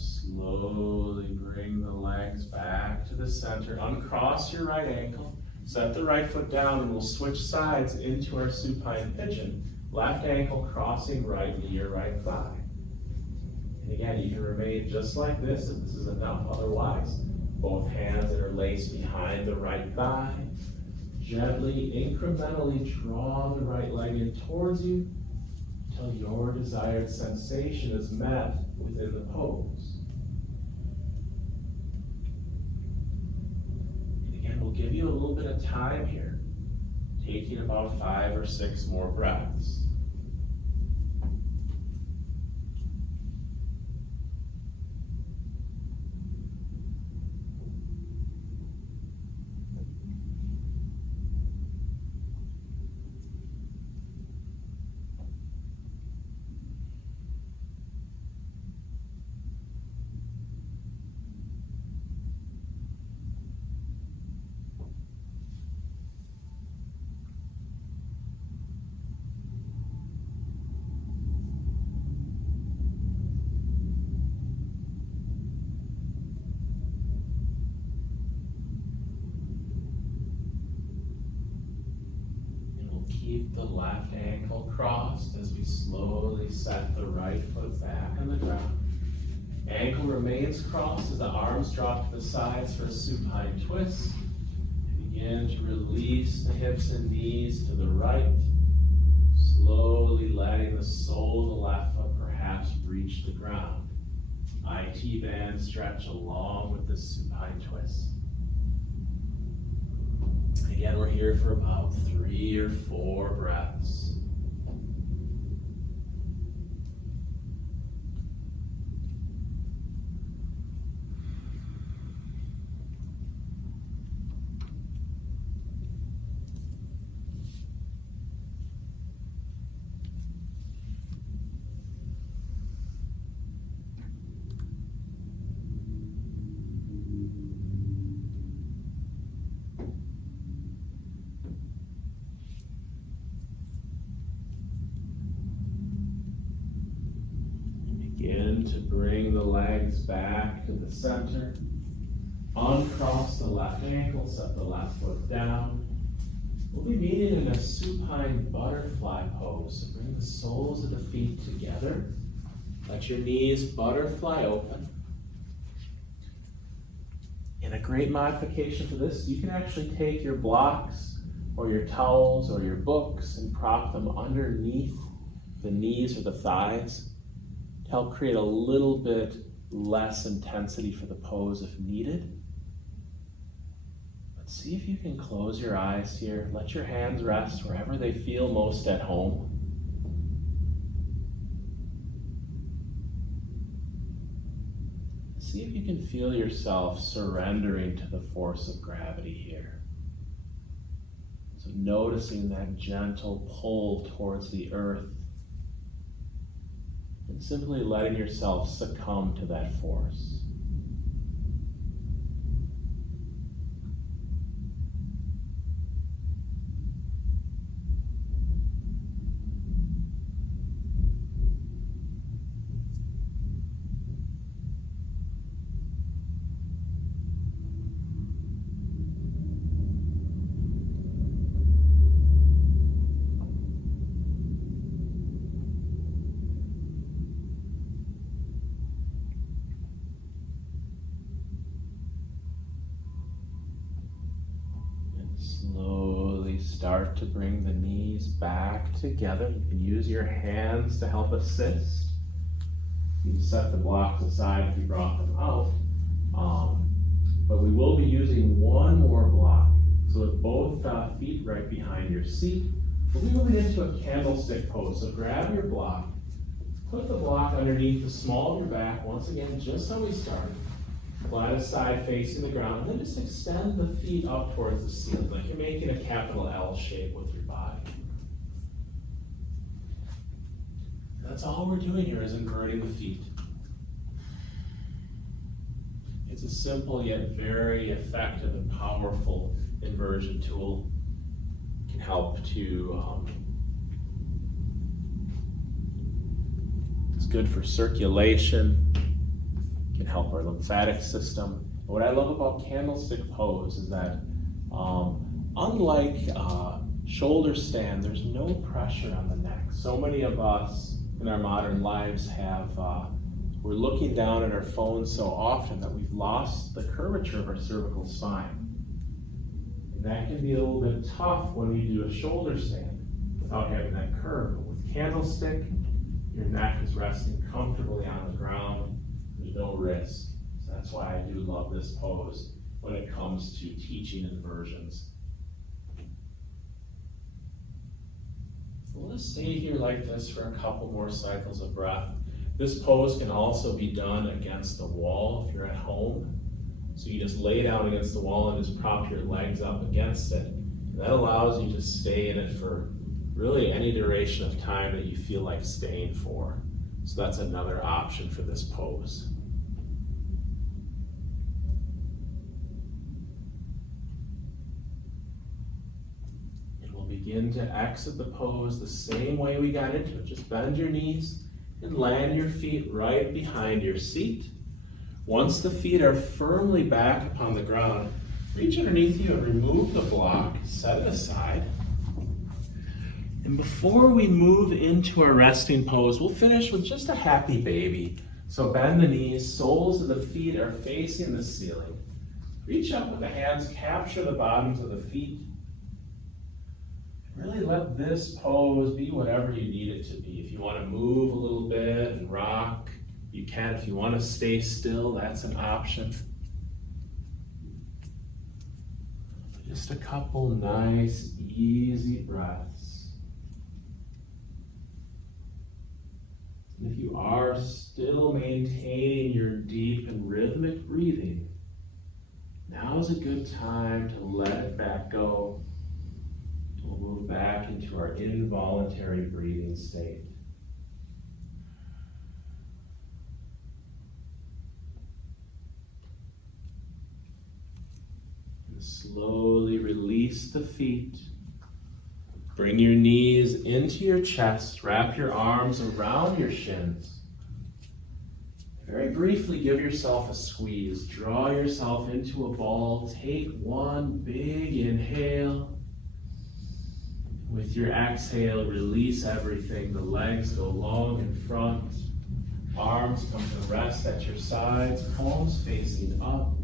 Slowly bring the legs back to the center. Uncross your right ankle. Set the right foot down and we'll switch sides into our supine pigeon. Left ankle crossing right knee or right thigh. And again, you can remain just like this if this is enough. Otherwise, both hands interlace behind the right thigh. Gently, incrementally draw the right leg in towards you until your desired sensation is met within the pose. And again, we'll give you a little bit of time here, taking about 5 or 6 more breaths. Keep the left ankle crossed as we slowly set the right foot back on the ground. Ankle remains crossed as the arms drop to the sides for a supine twist. Begin to release the hips and knees to the right, slowly letting the sole of the left foot perhaps reach the ground. IT band stretch along with the supine twist. Again, we're here for about 3 or 4 breaths. Begin to bring the legs back to the center. Uncross the left ankle, set the left foot down. We'll be meeting in a supine butterfly pose. So bring the soles of the feet together. Let your knees butterfly open. And a great modification for this, you can actually take your blocks or your towels or your books and prop them underneath the knees or the thighs to help create a little bit less intensity for the pose if needed. But see if you can close your eyes here. Let your hands rest wherever they feel most at home. See if you can feel yourself surrendering to the force of gravity here. So noticing that gentle pull towards the earth and simply letting yourself succumb to that force. Slowly start to bring the knees back together. You can use your hands to help assist. You can set the blocks aside if you brought them out. But we will be using one more block. So with both feet right behind your seat, we'll be moving into a candlestick pose. So grab your block, put the block underneath the small of your back, once again, just how we started. Flat aside facing the ground, and then just extend the feet up towards the ceiling, like you're making a capital L shape with your body. That's all we're doing here is inverting the feet. It's a simple yet very effective and powerful inversion tool. It can help to, it's good for circulation. Can help our lymphatic system. What I love about candlestick pose is that unlike shoulder stand, there's no pressure on the neck. So many of us in our modern lives we're looking down at our phones so often that we've lost the curvature of our cervical spine. And that can be a little bit tough when we do a shoulder stand without having that curve. But with candlestick, your neck is resting comfortably on the ground. There's no risk. So that's why I do love this pose when it comes to teaching inversions. So let's stay here like this for a couple more cycles of breath. This pose can also be done against the wall if you're at home. So you just lay down against the wall and just prop your legs up against it. And that allows you to stay in it for really any duration of time that you feel like staying for. So that's another option for this pose. And we'll begin to exit the pose the same way we got into it. Just bend your knees and land your feet right behind your seat. Once the feet are firmly back upon the ground, reach underneath you and remove the block, set it aside. And before we move into our resting pose, we'll finish with just a happy baby. So bend the knees, soles of the feet are facing the ceiling. Reach up with the hands, capture the bottoms of the feet. Really let this pose be whatever you need it to be. If you want to move a little bit and rock, you can. If you want to stay still, that's an option. Just a couple nice, easy breaths. And if you are still maintaining your deep and rhythmic breathing, now is a good time to let it back go. We'll move back into our involuntary breathing state. And slowly release the feet. Bring your knees into your chest. Wrap your arms around your shins. Very briefly, give yourself a squeeze. Draw yourself into a ball. Take one big inhale. With your exhale, release everything. The legs go long in front. Arms come to rest at your sides. Palms facing up.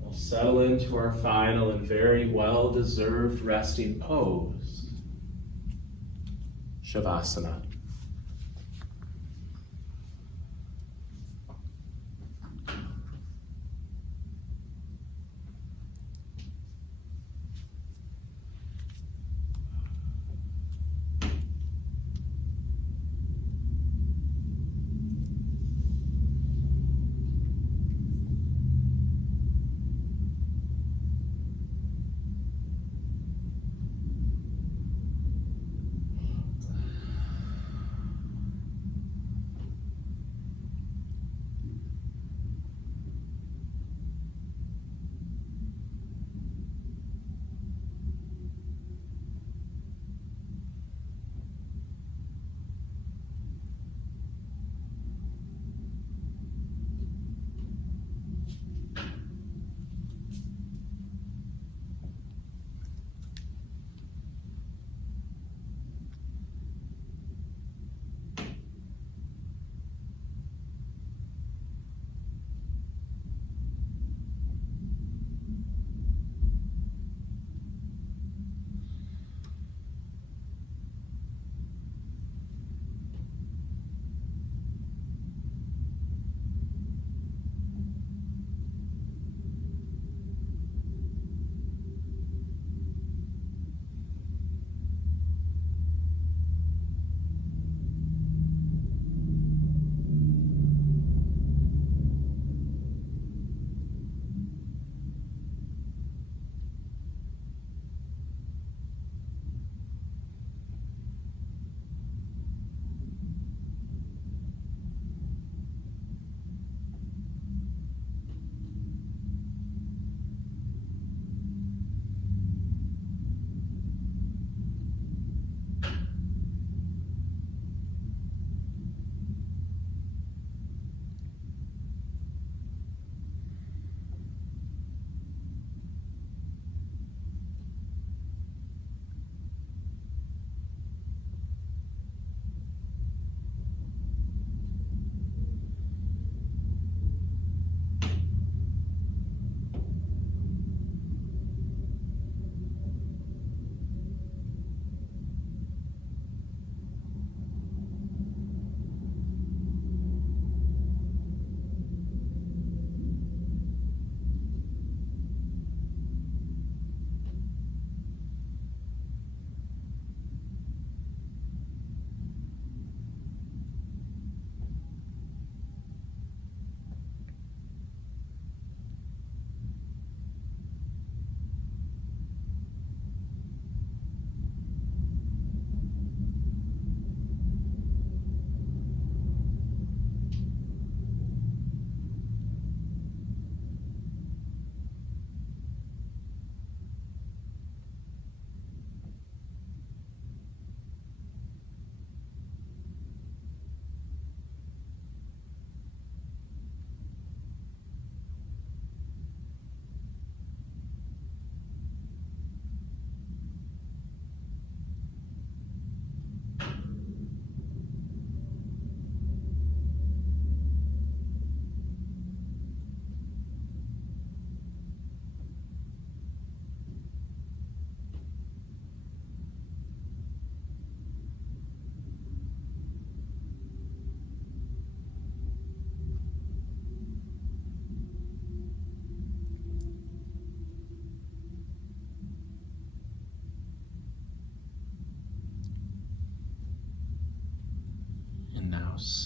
We'll settle into our final and very well-deserved resting pose. Shavasana.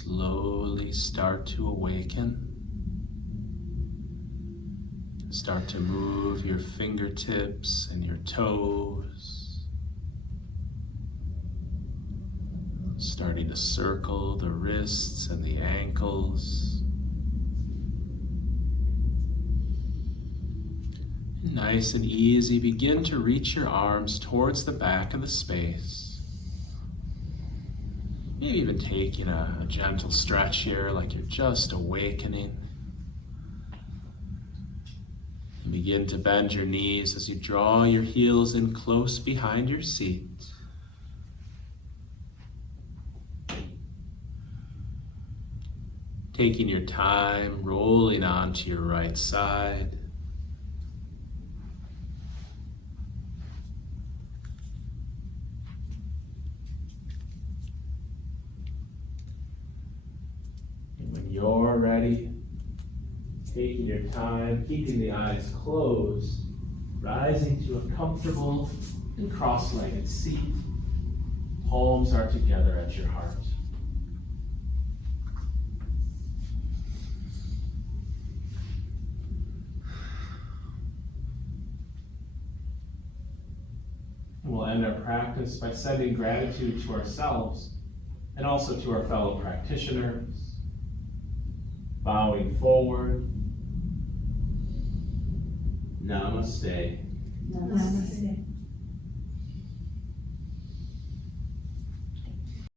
slowly start to awaken. Start to move your fingertips and your toes. Starting to circle the wrists and the ankles. Nice and easy, begin to reach your arms towards the back of the space. Maybe even taking a gentle stretch here, like you're just awakening. And begin to bend your knees as you draw your heels in close behind your seat. Taking your time, rolling onto your right side. And when you're ready, taking your time, keeping the eyes closed, rising to a comfortable and cross-legged seat. Palms are together at your heart. We'll end our practice by sending gratitude to ourselves and also to our fellow practitioners. Bowing forward. Namaste. Namaste.